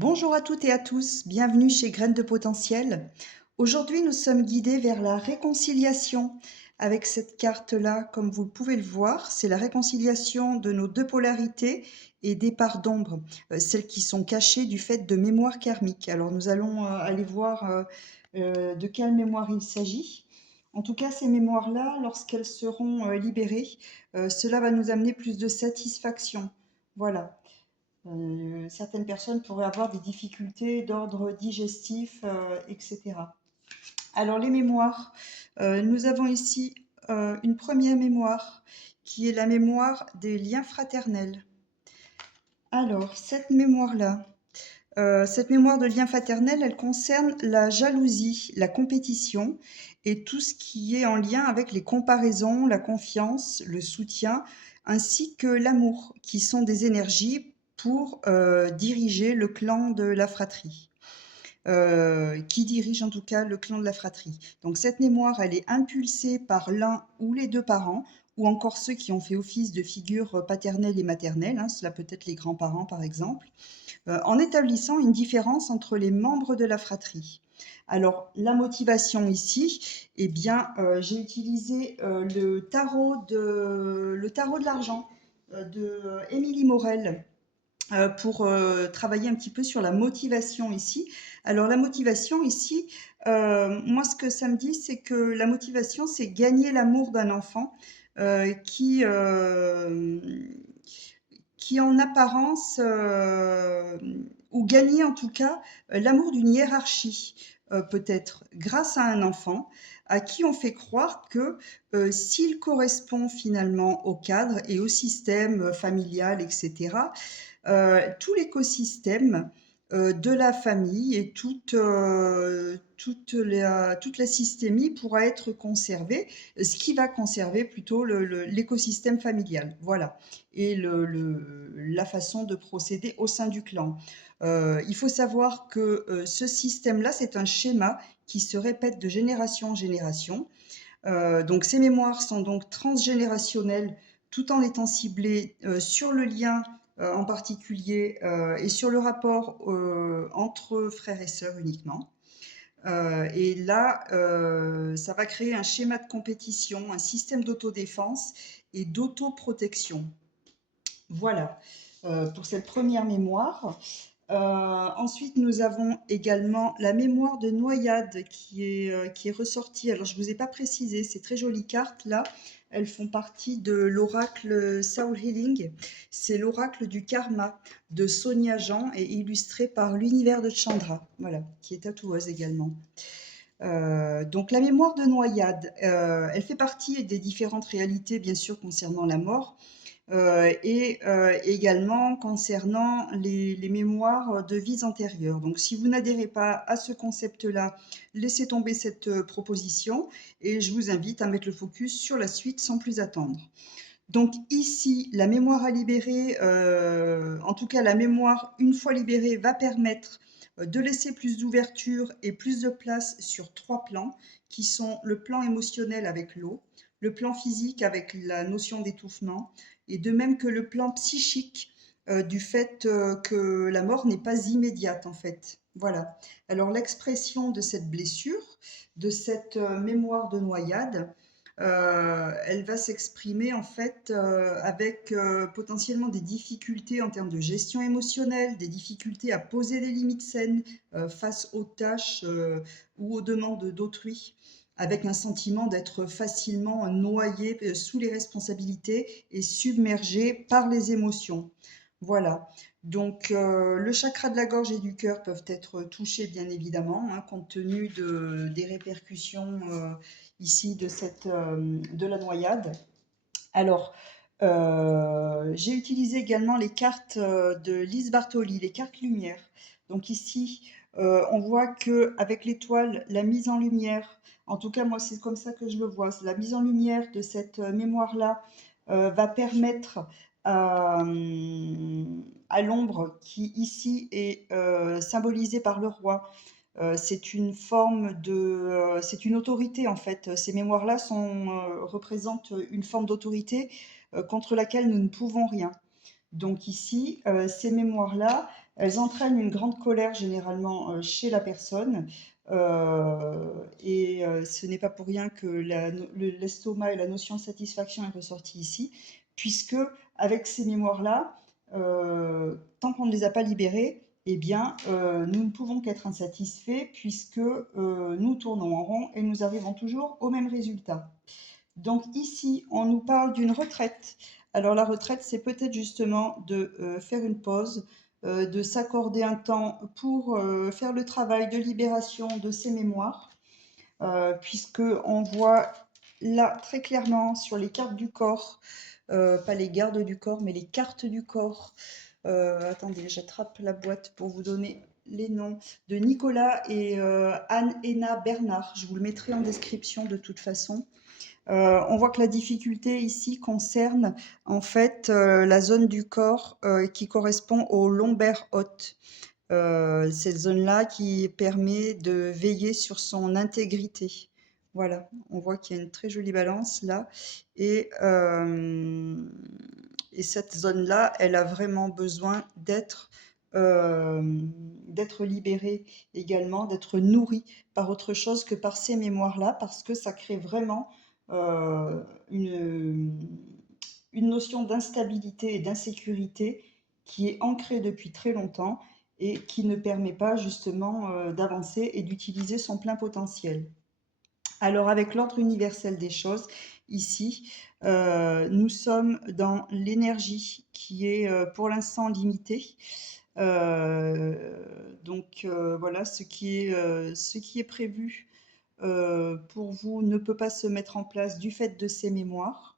Bonjour à toutes et à tous, bienvenue chez Graines de Potentiel. Aujourd'hui, nous sommes guidés vers la réconciliation avec cette carte-là. Comme vous pouvez le voir, c'est la réconciliation de nos deux polarités et des parts d'ombre, celles qui sont cachées du fait de mémoires karmiques. Alors nous allons aller voir de quelle mémoire il s'agit. En tout cas, ces mémoires-là, lorsqu'elles seront libérées, cela va nous amener plus de satisfaction. Voilà. Certaines personnes pourraient avoir des difficultés d'ordre digestif, etc. Alors les mémoires, nous avons ici une première mémoire qui est la mémoire des liens fraternels. Alors cette mémoire de lien fraternel, elle concerne la jalousie, la compétition et tout ce qui est en lien avec les comparaisons, la confiance, le soutien, ainsi que l'amour, qui sont des énergies pour diriger le clan de la fratrie. Qui dirige en tout cas le clan de la fratrie. Donc cette mémoire, elle est impulsée par l'un ou les deux parents, ou encore ceux qui ont fait office de figures paternelles et maternelles, hein, cela peut être les grands-parents par exemple, en établissant une différence entre les membres de la fratrie. Alors, la motivation ici, eh bien, j'ai utilisé le tarot de l'argent de Émilie Morel pour travailler un petit peu sur la motivation ici. Alors, la motivation ici, moi, ce que ça me dit, c'est que la motivation, c'est gagner l'amour d'un enfant euh, qui, euh, qui en apparence, ou gagner en tout cas, l'amour d'une hiérarchie, peut-être grâce à un enfant à qui on fait croire que s'il correspond finalement au cadre et au système familial, etc., tout l'écosystème de la famille et toute la systémie pourra être conservée, ce qui va conserver plutôt l'écosystème familial. Voilà. Et la façon de procéder au sein du clan. Il faut savoir que ce système-là, c'est un schéma qui se répète de génération en génération. Donc ces mémoires sont donc transgénérationnelles tout en étant ciblées sur le lien en particulier et sur le rapport entre frères et sœurs uniquement. Et là, ça va créer un schéma de compétition, un système d'autodéfense et d'autoprotection. Voilà pour cette première mémoire. Ensuite, nous avons également la mémoire de noyade qui est ressortie. Alors, je ne vous ai pas précisé, ces très jolies cartes là, elles font partie de l'oracle Soul Healing. C'est l'oracle du karma de Sonia Jean et illustré par l'univers de Chandra, voilà, qui est tatoueuse également. Donc la mémoire de noyade, elle fait partie des différentes réalités bien sûr concernant la mort, et également concernant les mémoires de vies antérieures. Donc si vous n'adhérez pas à ce concept-là, laissez tomber cette proposition et je vous invite à mettre le focus sur la suite sans plus attendre. Donc ici, la mémoire à libérer, en tout cas la mémoire une fois libérée, va permettre de laisser plus d'ouverture et plus de place sur trois plans, qui sont le plan émotionnel avec l'eau, le plan physique avec la notion d'étouffement, et de même que le plan psychique du fait que la mort n'est pas immédiate en fait. Voilà. Alors l'expression de cette blessure, de cette mémoire de noyade, elle va s'exprimer en fait avec potentiellement des difficultés en termes de gestion émotionnelle, des difficultés à poser des limites saines face aux tâches ou aux demandes d'autrui, avec un sentiment d'être facilement noyé sous les responsabilités et submergé par les émotions. Voilà. Donc, le chakra de la gorge et du cœur peuvent être touchés, bien évidemment, hein, compte tenu des répercussions ici de la noyade. Alors, j'ai utilisé également les cartes de Lise Bartoli, les cartes lumière. Donc ici, on voit que avec l'étoile, la mise en lumière, en tout cas moi c'est comme ça que je le vois, la mise en lumière de cette mémoire-là va permettre à l'ombre qui ici est symbolisée par le roi. C'est une forme c'est une autorité en fait. Ces mémoires-là représentent une forme d'autorité contre laquelle nous ne pouvons rien. Donc ici, ces mémoires-là, Elles entraînent une grande colère généralement chez la personne. Ce n'est pas pour rien que l'estomac et la notion de satisfaction est ressortie ici, puisque avec ces mémoires-là, tant qu'on ne les a pas libérées, eh bien, nous ne pouvons qu'être insatisfaits puisque nous tournons en rond et nous arrivons toujours au même résultat. Donc ici, on nous parle d'une retraite. Alors la retraite, c'est peut-être justement de faire une pause, de s'accorder un temps pour faire le travail de libération de ses mémoires, puisque on voit là très clairement sur les cartes du corps, pas les gardes du corps, mais les cartes du corps. Attendez, j'attrape la boîte pour vous donner les noms de Nicolas et Anne-Héna Bernard. Je vous le mettrai en description de toute façon. On voit que la difficulté ici concerne en fait la zone du corps qui correspond au lombaire haute. Cette zone-là qui permet de veiller sur son intégrité. Voilà, on voit qu'il y a une très jolie balance là. Et cette zone-là, elle a vraiment besoin euh, d'être libérée également, d'être nourrie par autre chose que par ces mémoires-là, parce que ça crée vraiment euh, une, une notion d'instabilité et d'insécurité qui est ancrée depuis très longtemps et qui ne permet pas justement d'avancer et d'utiliser son plein potentiel. Alors avec l'ordre universel des choses, ici, nous sommes dans l'énergie qui est pour l'instant limitée. Voilà, ce qui est prévu pour vous ne peut pas se mettre en place du fait de ces mémoires.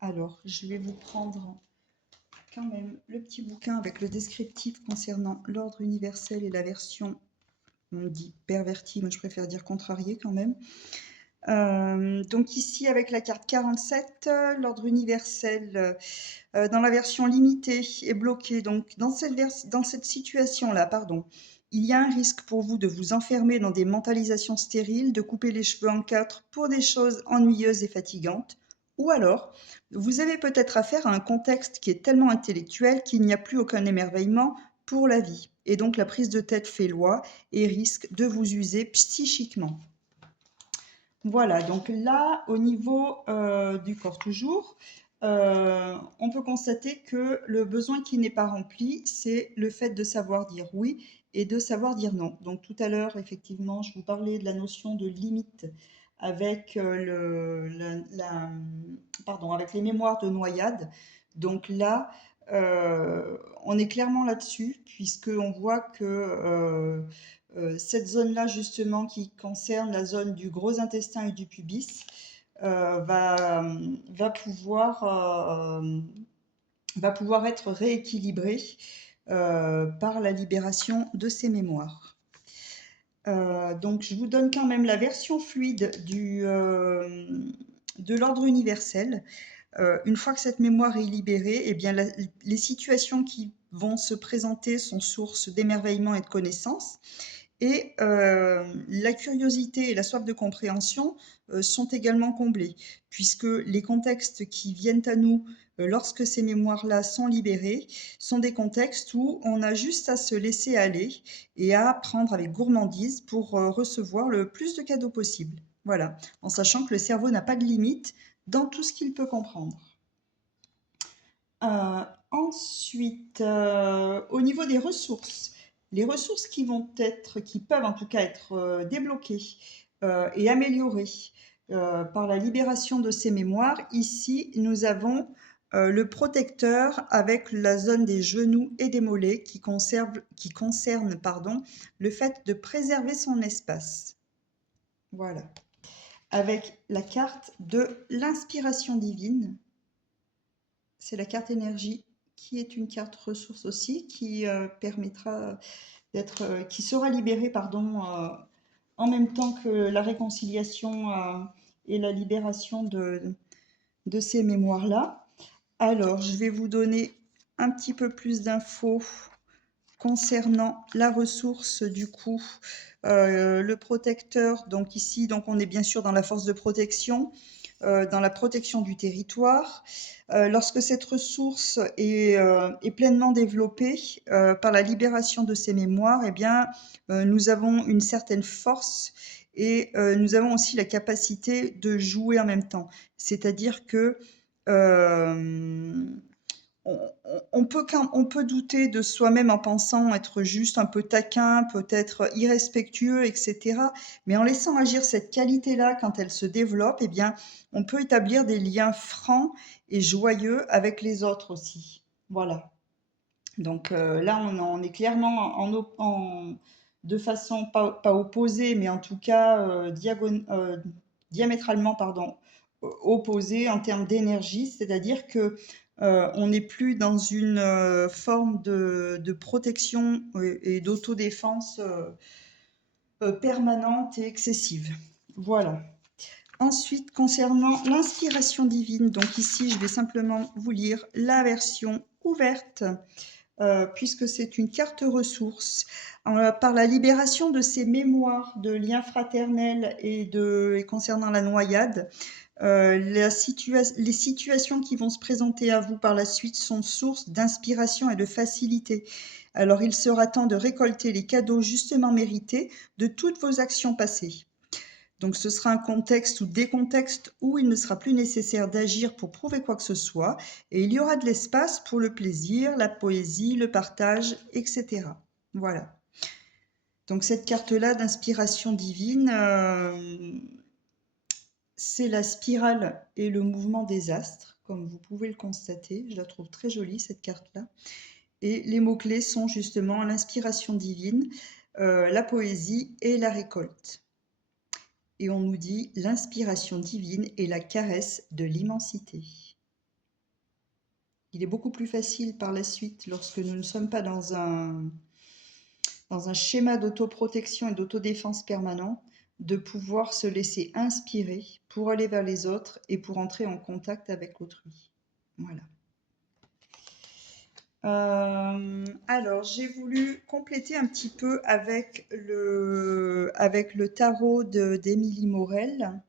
Alors, je vais vous prendre quand même le petit bouquin avec le descriptif concernant l'ordre universel et la version, on dit pervertie, mais je préfère dire contrariée quand même. Donc ici, avec la carte 47, l'ordre universel dans la version limitée est bloqué. Donc dans cette situation-là, pardon, il y a un risque pour vous de vous enfermer dans des mentalisations stériles, de couper les cheveux en quatre pour des choses ennuyeuses et fatigantes. Ou alors, vous avez peut-être affaire à un contexte qui est tellement intellectuel qu'il n'y a plus aucun émerveillement pour la vie. Et donc la prise de tête fait loi et risque de vous user psychiquement. Voilà, donc là, au niveau du corps toujours, on peut constater que le besoin qui n'est pas rempli, c'est le fait de savoir dire oui et de savoir dire non. Donc tout à l'heure, effectivement, je vous parlais de la notion de limite avec, avec les mémoires de noyade. Donc là, on est clairement là-dessus, puisqu'on voit que cette zone-là, justement, qui concerne la zone du gros intestin et du pubis, va pouvoir être rééquilibrée par la libération de ces mémoires. Donc, je vous donne quand même la version fluide de l'ordre universel. Une fois que cette mémoire est libérée, eh bien, les situations qui vont se présenter sont source d'émerveillement et de connaissance. Et la curiosité et la soif de compréhension sont également comblées, puisque les contextes qui viennent à nous lorsque ces mémoires-là sont libérées sont des contextes où on a juste à se laisser aller et à prendre avec gourmandise pour recevoir le plus de cadeaux possible. Voilà, en sachant que le cerveau n'a pas de limite dans tout ce qu'il peut comprendre. Ensuite, au niveau des ressources, les ressources qui peuvent en tout cas être débloquées et améliorées par la libération de ces mémoires, ici nous avons le protecteur avec la zone des genoux et des mollets qui concerne le fait de préserver son espace. Voilà. Avec la carte de l'inspiration divine, c'est la carte énergie qui est une carte ressource aussi, qui permettra qui sera libérée, en même temps que la réconciliation et la libération de ces mémoires-là. Alors, je vais vous donner un petit peu plus d'infos concernant la ressource du coup. Le protecteur, donc ici, donc on est bien sûr dans la force de protection. dans la protection du territoire. Lorsque cette ressource est pleinement développée par la libération de ces mémoires, eh bien, nous avons une certaine force et nous avons aussi la capacité de jouer en même temps. C'est-à-dire que euh, on peut douter de soi-même en pensant être juste un peu taquin, peut-être irrespectueux, etc. Mais en laissant agir cette qualité-là, quand elle se développe, eh bien, on peut établir des liens francs et joyeux avec les autres aussi. Voilà. Donc là, on en est clairement de façon pas opposée, mais en tout cas diamétralement, pardon, opposée en termes d'énergie, c'est-à-dire que on n'est plus dans une forme de protection et d'autodéfense permanente et excessive. Voilà. Ensuite, concernant l'inspiration divine, donc ici, je vais simplement vous lire la version ouverte puisque c'est une carte ressource. Par la libération de ces mémoires de liens fraternels et concernant la noyade, les situations qui vont se présenter à vous par la suite sont source d'inspiration et de facilité. Alors il sera temps de récolter les cadeaux justement mérités de toutes vos actions passées. Donc ce sera un contexte ou des contextes où il ne sera plus nécessaire d'agir pour prouver quoi que ce soit, et il y aura de l'espace pour le plaisir, la poésie, le partage, etc. Voilà. Donc cette carte-là d'inspiration divine, c'est la spirale et le mouvement des astres, comme vous pouvez le constater. Je la trouve très jolie, cette carte-là. Et les mots-clés sont justement l'inspiration divine, la poésie et la récolte. Et on nous dit l'inspiration divine est la caresse de l'immensité. Il est beaucoup plus facile par la suite, lorsque nous ne sommes pas dans un schéma d'autoprotection et d'autodéfense permanent, de pouvoir se laisser inspirer pour aller vers les autres et pour entrer en contact avec l'autrui. Voilà. Alors, j'ai voulu compléter un petit peu avec le tarot d'Émilie Morel.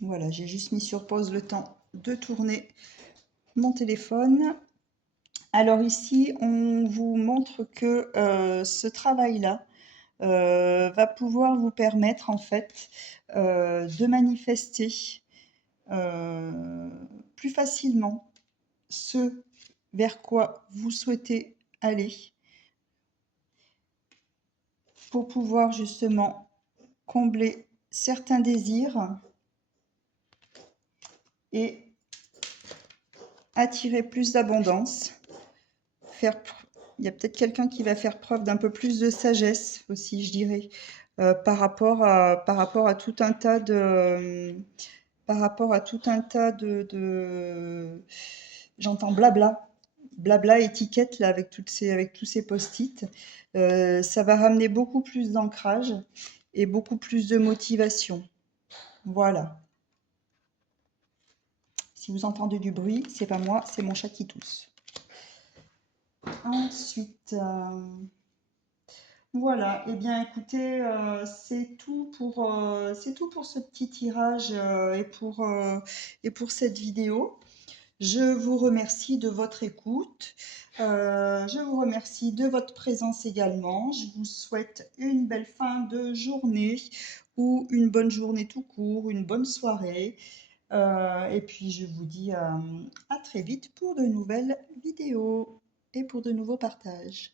Voilà, j'ai juste mis sur pause le temps de tourner mon téléphone. Alors ici, on vous montre que ce travail-là va pouvoir vous permettre en fait de manifester plus facilement ce vers quoi vous souhaitez aller pour pouvoir justement combler certains désirs et attirer plus d'abondance. Il y a peut-être quelqu'un qui va faire preuve d'un peu plus de sagesse aussi, je dirais, par rapport à tout un tas de j'entends blabla étiquette là avec tous ces post-it. Ça va ramener beaucoup plus d'ancrage et beaucoup plus de motivation. Voilà. Si vous entendez du bruit, c'est pas moi, c'est mon chat qui tousse. Ensuite, voilà, eh bien écoutez, c'est tout pour ce petit tirage et pour cette vidéo. Je vous remercie de votre écoute. Je vous remercie de votre présence également. Je vous souhaite une belle fin de journée ou une bonne journée tout court, une bonne soirée. Et puis je vous dis à très vite pour de nouvelles vidéos et pour de nouveaux partages.